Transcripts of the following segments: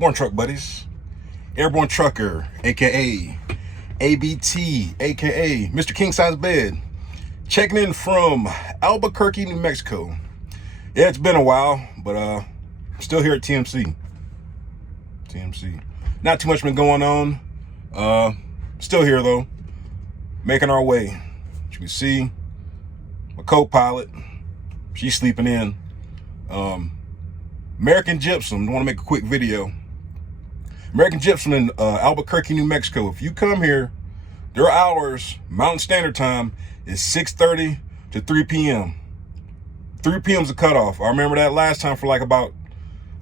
Morning, truck buddies. Airborne Trucker, aka ABT, aka Mr. King Size Bed, checking in from Albuquerque, New Mexico. Yeah, it's been a while, but I'm still here at TMC. Not too much been going on. Still here though, making our way. As you can see, my co-pilot, she's sleeping in. American Gypsum, I want to make a quick video. American Gypsum in Albuquerque, New Mexico. If you come here, their hours, Mountain Standard Time, is 6:30 to 3 p.m. 3 p.m. is the cutoff. I remember that last time for like about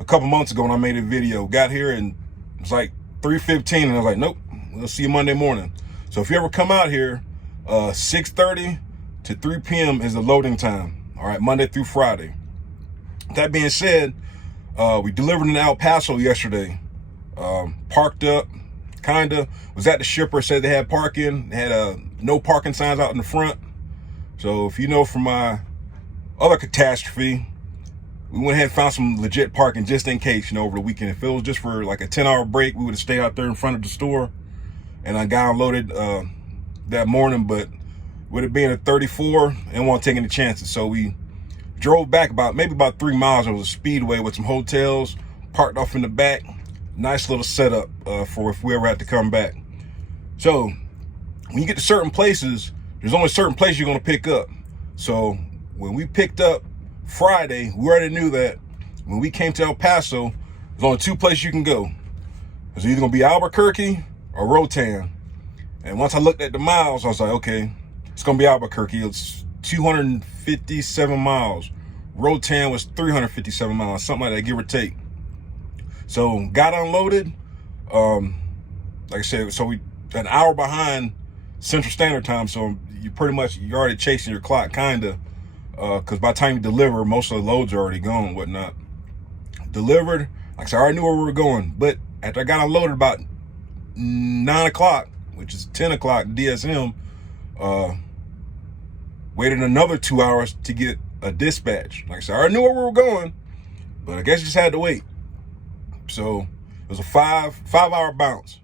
a couple months ago when I made a video. Got here and it was like 3:15 and I was like, nope, we'll see you Monday morning. So if you ever come out here, 6:30 to 3 p.m. is the loading time. All right, Monday through Friday. That being said, we delivered in El Paso yesterday. Parked up, was at the shipper, said they had parking. They had no parking signs out in the front. So if you know from my other catastrophe, we went ahead and found some legit parking just in case, over the weekend. If it was just for like a 10-hour break, we would have stayed out there in front of the store. And I got unloaded that morning, but with it being a 34, and wasn't taking any chances. So we drove back maybe about 3 miles. There was a speedway with some hotels, parked off in the back. Nice little setup for if we ever had to come back. So when you get to certain places, there's only certain places you're going to pick up. So when we picked up Friday, we already knew that when we came to El Paso, there's only 2 places you can go. It's either going to be Albuquerque or Rotan. And once I looked at the miles, I was like, okay, it's going to be Albuquerque. It's 257 miles. Rotan was 357 miles, something like that, give or take. So got unloaded. Like I said, so we an hour behind Central Standard Time. So you're already chasing your clock, kinda, because by the time you deliver, most of the loads are already gone, and whatnot. Delivered. Like I said, I already knew where we were going, but after I got unloaded about 9 o'clock, which is 10 o'clock DSM, waited another 2 hours to get a dispatch. Like I said, I already knew where we were going, but I guess you just had to wait. So it was a five-hour bounce,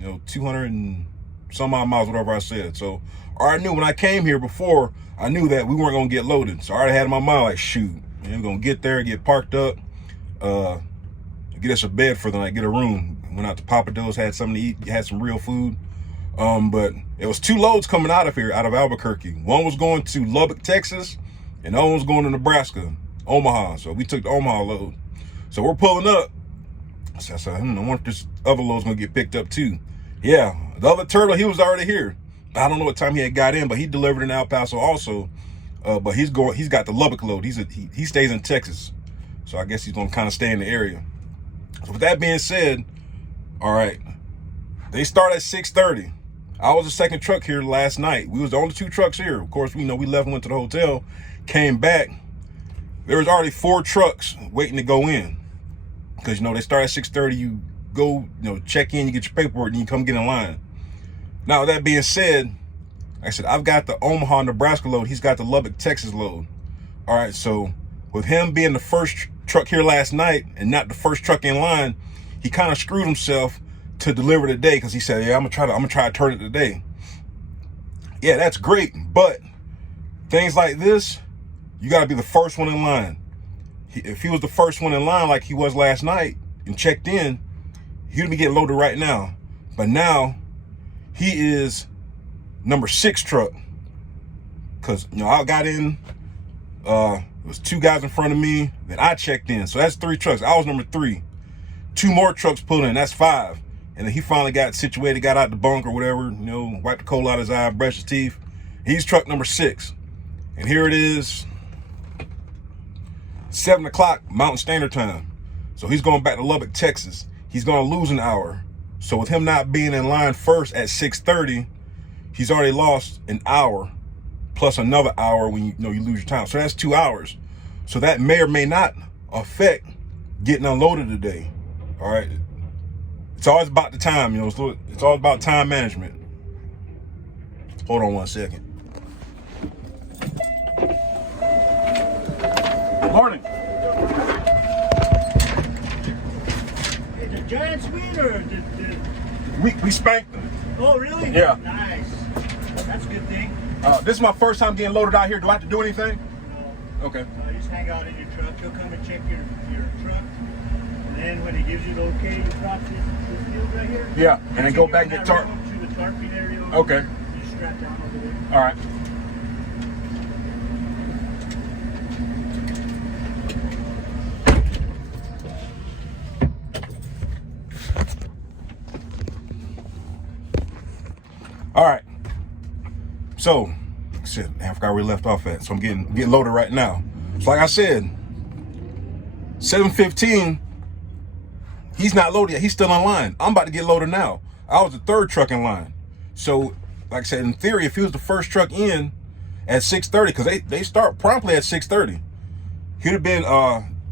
200 and some odd miles, whatever I said. So I already knew when I came here before, I knew that we weren't going to get loaded. So I already had in my mind, like, shoot, man, we're going to get there, get parked up, get us a bed for the night, get a room. Went out to Papa Do's, had something to eat, had some real food. But it was 2 loads coming out of here, out of Albuquerque. One was going to Lubbock, Texas, and the other one was going to Nebraska, Omaha. So we took the Omaha load. So we're pulling up. So I said, I wonder if this other load's gonna get picked up too. Yeah, the other turtle, he was already here. I don't know what time he had got in, but he delivered in El Paso also. But he's got the Lubbock load. He stays in Texas. So I guess he's gonna kind of stay in the area. So with that being said, all right, they start at 6:30. I was the second truck here last night. We was the only 2 trucks here. Of course, we left and went to the hotel, came back. There was already 4 trucks waiting to go in. Because, they start at 6:30, you go, check in, you get your paperwork, and you come get in line. Now, that being said, like I said, I've got the Omaha, Nebraska load. He's got the Lubbock, Texas load. All right, so with him being the first truck here last night and not the first truck in line, he kind of screwed himself to deliver today because he said, yeah, I'm gonna try to turn it today. Yeah, that's great, but things like this, you got to be the first one in line. If he was the first one in line like he was last night and checked in, he'd be getting loaded right now. But now he is number 6 truck. Because, I got in, it was 2 guys in front of me, then I checked in. So that's 3 trucks. I was number 3. 2 more trucks pulled in, that's 5. And then he finally got situated, got out the bunk or whatever, wiped the coal out of his eye, brushed his teeth. He's truck number 6. And here it is, 7 o'clock Mountain Standard Time. So he's going back to Lubbock, Texas. He's going to lose an hour. So with him not being in line first at 6:30, he's already lost an hour plus another hour when you lose your time. So that's 2 hours. So that may or may not affect getting unloaded today. All right. It's always about the time, it's all about time management. Hold on one second. Morning. clean or did... We spanked them. Oh, really? Yeah. Nice. That's a good thing. This is my first time getting loaded out here. Do I have to do anything? No. Okay. Just hang out in your truck. He'll come and check your truck. And then when he gives you the okay, you drop this deal right here. Yeah, and then go back and get tarp. To the tarping area. Okay. You strap down over there. All right. All right. So, shit, I forgot where we left off at. So I'm getting loaded right now. So like I said, 7:15. He's not loaded yet. He's still in line. I'm about to get loaded now. I was the third truck in line. So, like I said, in theory, if he was the first truck in at 6:30, because they start promptly at 6:30, he'd have been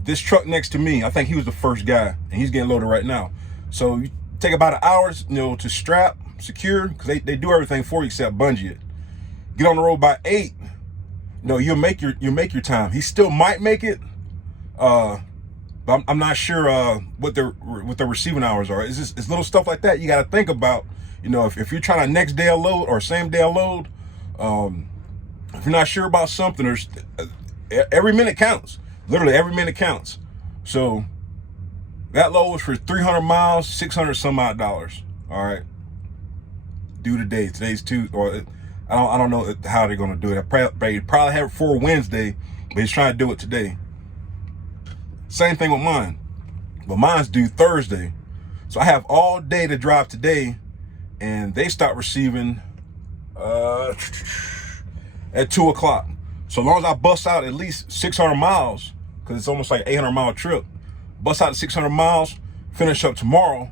this truck next to me. I think he was the first guy, and he's getting loaded right now. So you take about an hour, to strap, secure, because they do everything for you except bungee it. Get on the road by 8. You'll make your time. He still might make it. But I'm not sure what their receiving hours are. It's little stuff like that you got to think about. If you're trying to next day load or same day load, if you're not sure about something, there's every minute counts. Literally every minute counts. So that load was for 300 miles, 600 some odd dollars. All right. Due today. Today's Tuesday, or I don't know how they're gonna do it. They probably have it for Wednesday, but he's trying to do it today. Same thing with mine, but mine's due Thursday, so I have all day to drive today, and they start receiving at 2 o'clock. So long as I bust out at least 600 miles, because it's almost like 800-mile trip, bust out 600 miles, finish up tomorrow,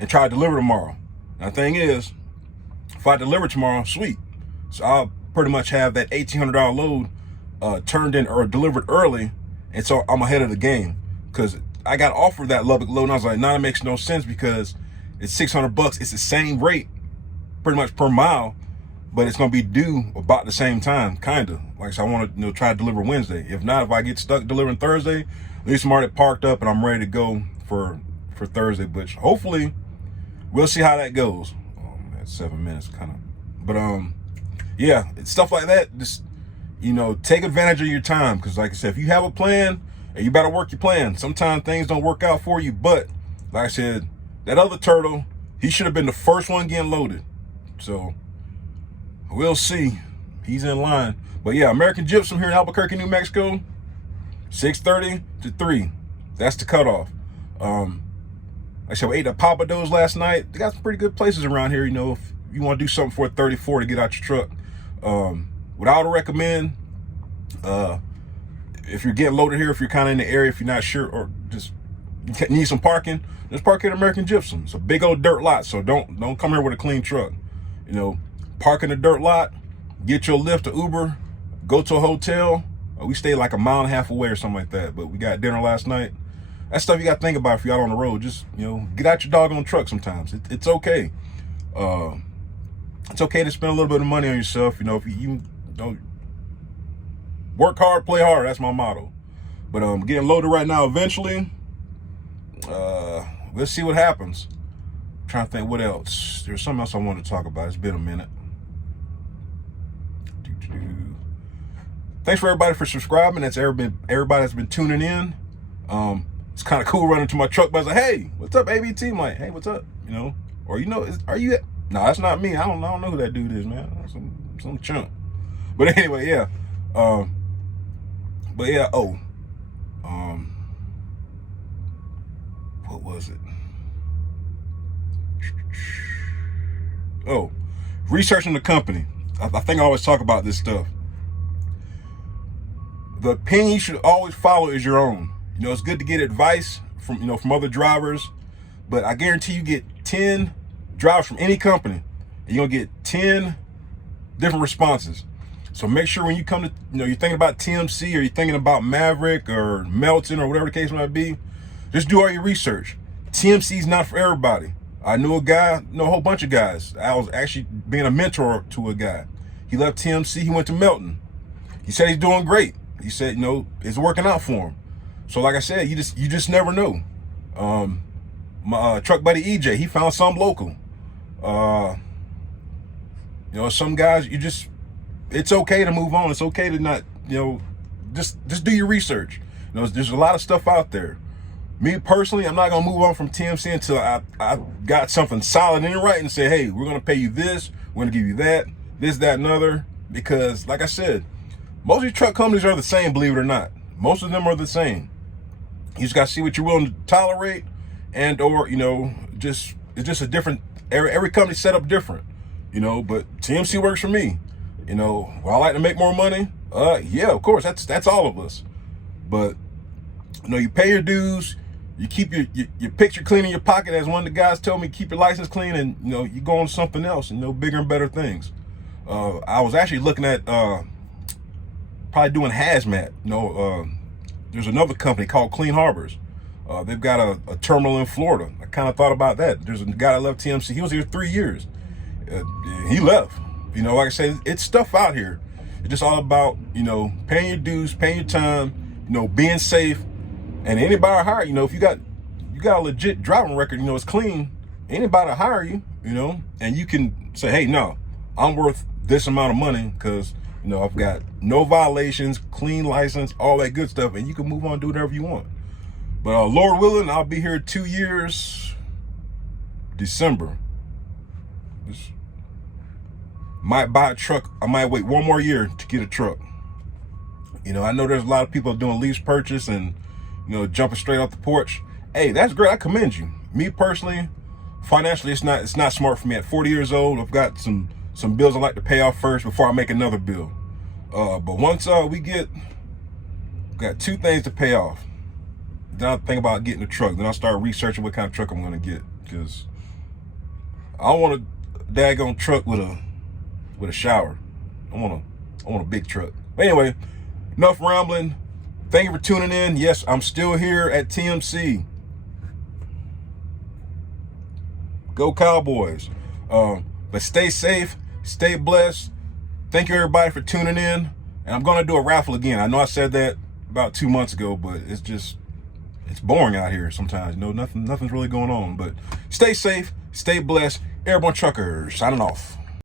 and try to deliver tomorrow. Now the thing is, if I deliver tomorrow, sweet. So I'll pretty much have that $1,800 load turned in or delivered early, and so I'm ahead of the game. Because I got offered that Lubbock load, and I was like, nah, it makes no sense because it's $600. It's the same rate, pretty much per mile, but it's gonna be due about the same time, kinda. Like, so I want to try to deliver Wednesday. If not, if I get stuck delivering Thursday, at least I'm already parked up and I'm ready to go for Thursday. But hopefully, we'll see how that goes. That's 7 minutes, kind of. But yeah, it's stuff like that. Just take advantage of your time, because like I said, if you have a plan, and you better work your plan. Sometimes things don't work out for you, but like I said, that other turtle, he should have been the first one getting loaded. So we'll see. He's in line. But yeah, American Gypsum here in Albuquerque, New Mexico, 6:30 to 3. That's the cutoff. Like I said, we ate at Papa Do's last night. They got some pretty good places around here. If you want to do something for a 34 to get out your truck. What I would recommend, if you're getting loaded here, if you're kind of in the area, if you're not sure, or just need some parking, just park at American Gypsum. It's a big old dirt lot, so don't come here with a clean truck. Park in the dirt lot, get your Lyft or Uber, go to a hotel. We stayed like a mile and a half away or something like that, but we got dinner last night. That's stuff you got to think about if you're out on the road. Just, get out your doggone truck sometimes. It's okay. It's okay to spend a little bit of money on yourself. If you work hard, play hard. That's my motto. But getting loaded right now. Eventually, we'll see what happens. I'm trying to think what else. There's something else I want to talk about. It's been a minute. Thanks for everybody for subscribing. That's everybody that's been tuning in. It's kind of cool running to my truck, but I was like, hey, what's up, ABT? I'm like, hey, what's up? Or are you? No, that's not me. I don't know who that dude is, man. Some chump. But anyway, yeah. What was it? Oh, researching the company. I think I always talk about this stuff. The opinion you should always follow is your own. It's good to get advice from other drivers, but I guarantee you get 10 drivers from any company, and you're gonna get 10 different responses. So make sure when you come to, you're thinking about TMC, or you're thinking about Maverick or Melton or whatever the case might be, just do all your research. TMC is not for everybody. I knew a whole bunch of guys. I was actually being a mentor to a guy. He left TMC, he went to Melton. He said he's doing great. He said, it's working out for him. So like I said, you just never know. my truck buddy EJ, he found some local. Some guys, it's okay to move on. It's okay to not, just do your research. There's a lot of stuff out there. Me personally, I'm not gonna move on from TMC until I got something solid in writing and say, hey, we're gonna pay you this, we're gonna give you that, this, that, and other. Because like I said, most of these truck companies are the same, believe it or not. Most of them are the same. You just gotta see what you're willing to tolerate, and or it's just a different. Every company's set up different, But TMC works for me. Well, I like to make more money. Yeah, of course, that's all of us. But you pay your dues. You keep your picture clean in your pocket, as one of the guys told me. Keep your license clean, and you go on to something else, bigger and better things. I was actually looking at probably doing hazmat. There's another company called Clean Harbors. They've got a terminal in Florida. I kind of thought about that. There's a guy that left TMC. He was here 3 years. He left. Like I said, it's stuff out here. It's just all about paying your dues, paying your time, being safe. And anybody hire if you got a legit driving record, it's clean. Anybody hire you, and you can say, hey, no, I'm worth this amount of money because I've got no violations, clean license, all that good stuff, and you can move on and do whatever you want. But Lord willing, I'll be here 2 years, December. Might buy a truck. I might wait 1 more year to get a truck. I know there's a lot of people doing lease purchase and jumping straight off the porch. Hey, that's great. I commend you. Me personally, financially, it's not smart for me. At 40 years old, I've got some bills I like to pay off first before I make another bill. But once we got 2 things to pay off. Then I'll think about getting a truck. Then I'll start researching what kind of truck I'm gonna get, because I don't want a daggone truck with a shower. I want a big truck. But anyway, enough rambling. Thank you for tuning in. Yes, I'm still here at TMC. Go Cowboys. But stay safe, stay blessed. Thank you everybody for tuning in. And I'm gonna do a raffle again. I know I said that about 2 months ago, but it's boring out here sometimes. Nothing's really going on. But stay safe, stay blessed. Airborne Truckers signing off.